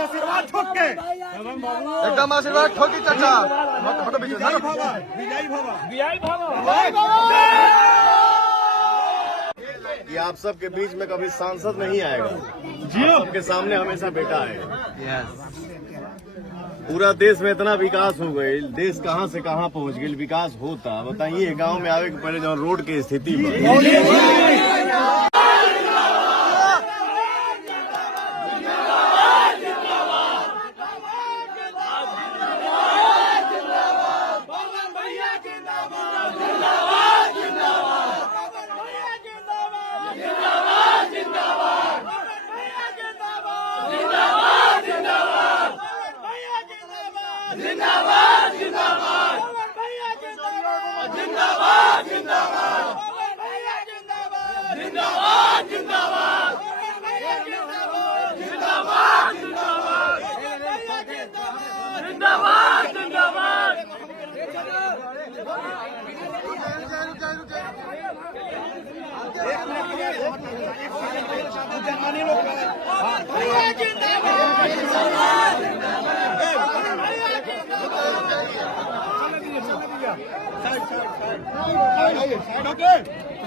आशीर्वाद ठोक के एकदम आशीर्वाद ठोकी चाचा। ये आप सबके बीच में कभी सांसद नहीं आएगा, सबके सामने हमेशा बेटा आएगा। पूरा देश में इतना विकास हो गई, देश कहां से कहां पहुंच गई, विकास होता। बताइए गांव में आवे के पहले जो रोड की स्थिति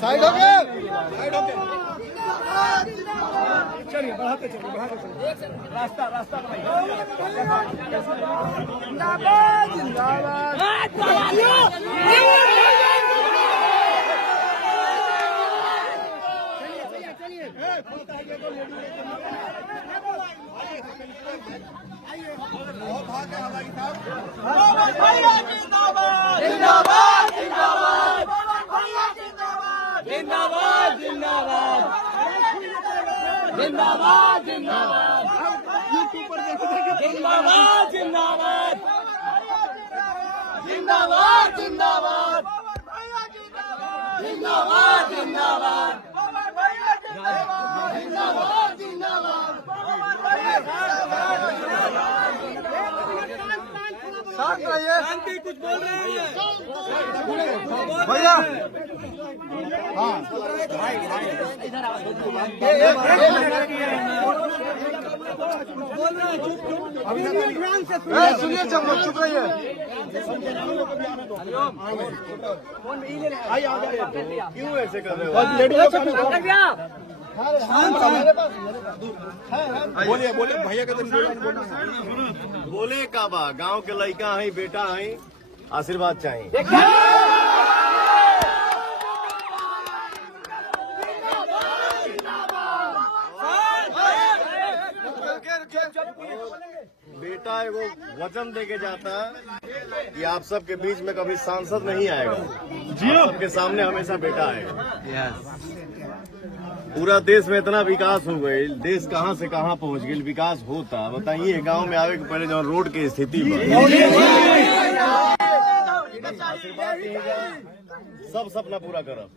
साइड हो गए। चलिए बढ़ाते चलिए रास्ता जिंदाबाद जिंदाबाद। जिंदाबाद जिंदाबाद जिंदाबाद जिंदाबाद यूट्यूब पर जिंदाबाद जिंदाबाद जिंदाबाद जिंदाबाद जिंदाबाद जिंदाबाद जिंदाबाद जिंदाबाद। शांत रहिए। शांति कुछ बोल रहे हैं भैया। सुनिए चम्मच, चुप रहिए। क्यों ऐसे कर रहे हो? बोलिए भैया का बोले का बा, गांव के लड़का है, बेटा है, आशीर्वाद चाहिए। बेटा एगो वचन दे के जाता कि आप सबके बीच में कभी सांसद नहीं आएगा, सबके सामने हमेशा बेटा आएगा। पूरा देश में इतना विकास हो गई, देश कहां से कहां पहुंच गई, विकास होता। बताइए गांव में आवे के पहले जो रोड की स्थिति आशीर्वाद दीजिएगा, सब सपना पूरा करब।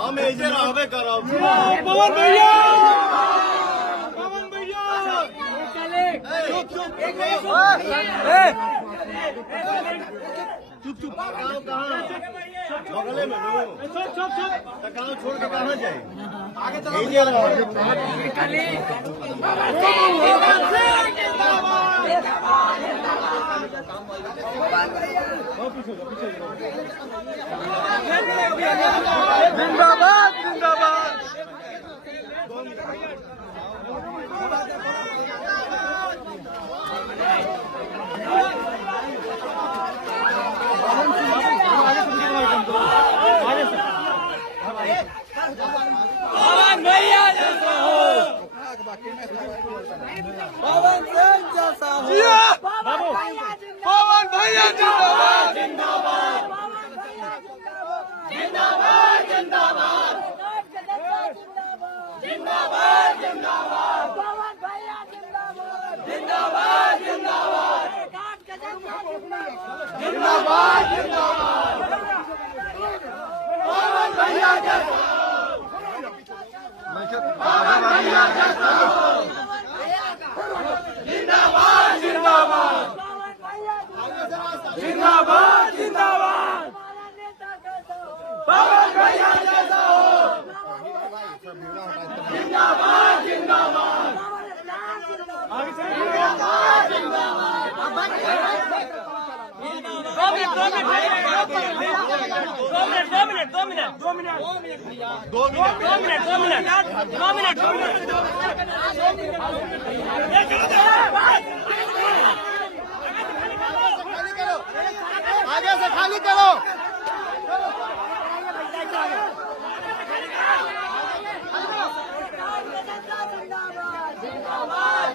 हम ऐसे रहबे करब। पवन भैया चुप बगले में गाँव छोड़ के कहाँ जाए? जिंदाबाद जिंदाबाद। भैया पवन सिंह जैसा हो जिया पवन भैया जिंदाबाद जिंदाबाद जिंदाबाद जिंदाबाद जिंदाबाद जिंदाबाद पवन भैया जिंदाबाद जिंदाबाद जिंदाबाद जिंदाबाद जिंदाबाद पवन भैया जैसा जिंदाबाद जिंदाबाद जिंदाबाद जिंदाबाद पवन भैया जैसा हो जिंदाबाद जिंदाबाद आगे से खाली करो।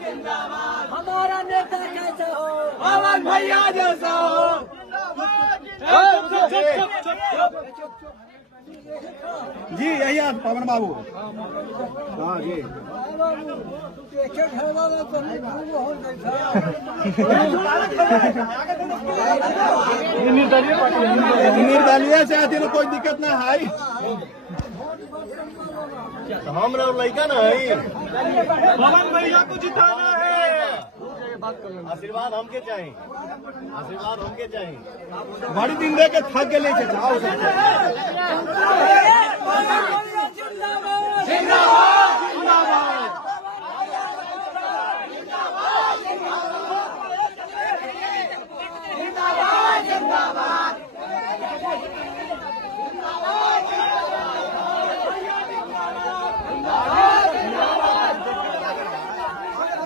हमारा नेता कैसा हो पवन भैया जैसा हो जी यही पवन बाबू हाँ जी निर्दलीय से आती कोई दिक्कत ना है हम लड़का ना है पवन भैया को जिताना है आशीर्वाद हमके चाहिए आशीर्वाद हमके चाहिए बड़ी दिन दे के थक के लेके जाओ जिंदाबाद जिंदाबाद जिंदाबाद जिंदाबाद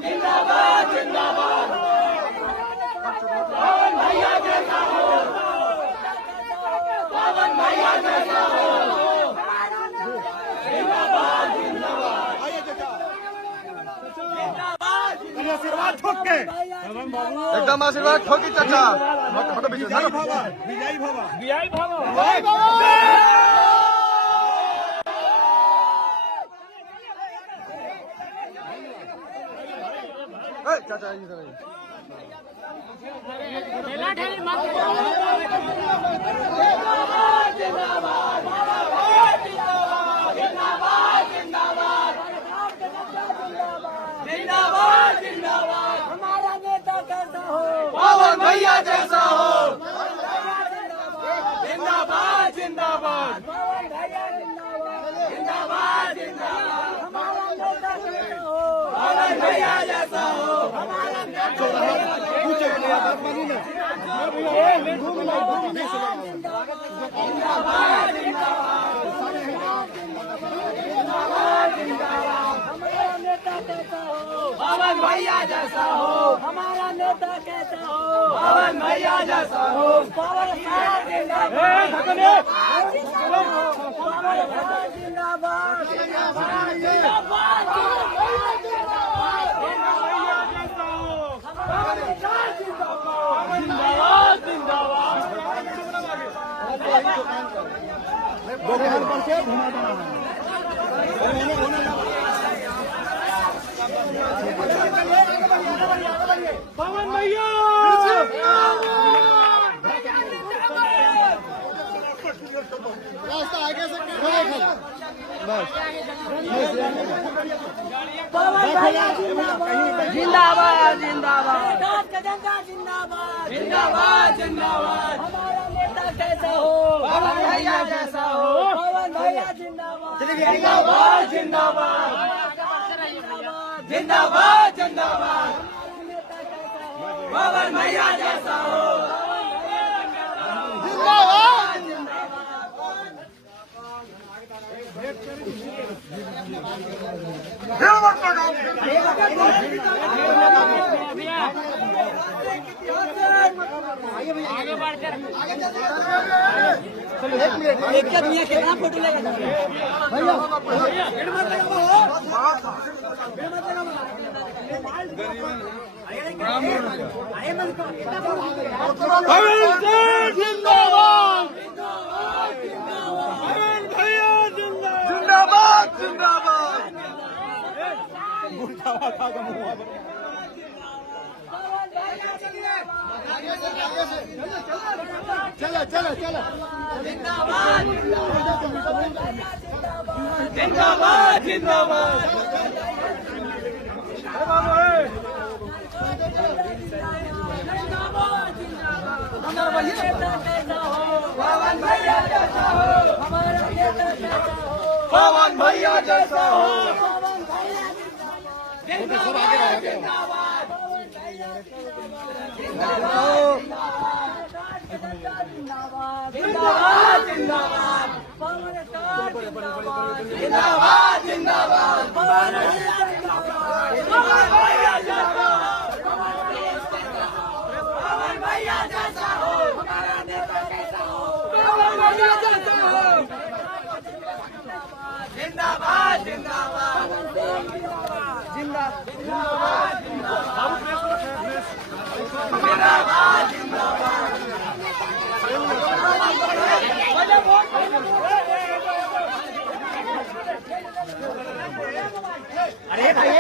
जिंदाबाद जिंदाबाद पवन भैया जैसा हो पवन भैया जैसा हो जिंदाबाद जिंदाबाद आशीर्वाद ठोक के एकदम आशीर्वाद ठोकी चाचा विजयी भवा विजयी भवा विजयी भवा चाचा जिंदाबाद जिंदाबाद हमारा नेता कैसा हो पवन भैया जैसा हो जिंदाबाद जिंदाबाद पवन भैया जिंदाबाद जिंदाबाद जिंदाबाद हमारा नेता कैसा हो पवन भैया जैसा हो हमारा जिंदाबाद हमारा नेता कैसा हो पवन भैया जैसा हो हमारा नेता कैसा हो पवन भैया जैसा हो पवन भैया जिंदाबाद जिंदाबाद जिंदाबाद दोपहर पर से घुमा देना पवन भैया रास्ता आगे से पवन भैया जिंदाबाद जिंदाबाद जिंदाबाद जिंदाबाद जिंदाबाद हमारा नेता कैसा हो पवन भैया जैसा हो पवन भैया जिंदाबाद जिंदाबाद जिंदाबाद जिंदाबाद जिंदाबाद पवन भैया जैसा हो कितना फोटो लेगा भैया पवन सिंह जिंदाबाद, पवन भैया जिंदाबाद, जिंदाबाद। चलो चलो चलो जिंदाबाद जिंदाबाद जिंदाबाद हमारा नेता कैसा हो, पवन भैया जैसा हो, हमारा नेता कैसा हो, पवन भैया जैसा हो। जिंदाबाद जिंदाबाद पवन भैया जिंदाबाद जिंदाबाद जिंदाबाद पवन स्टार जिंदाबाद जिंदाबाद पवन भैया जिंदाबाद पवन भैया जैसा हो, हमारा नेता कैसा हो, पवन भैया जैसा हो, जिंदाबाद जिंदाबाद जिंदाबाद अरे भाई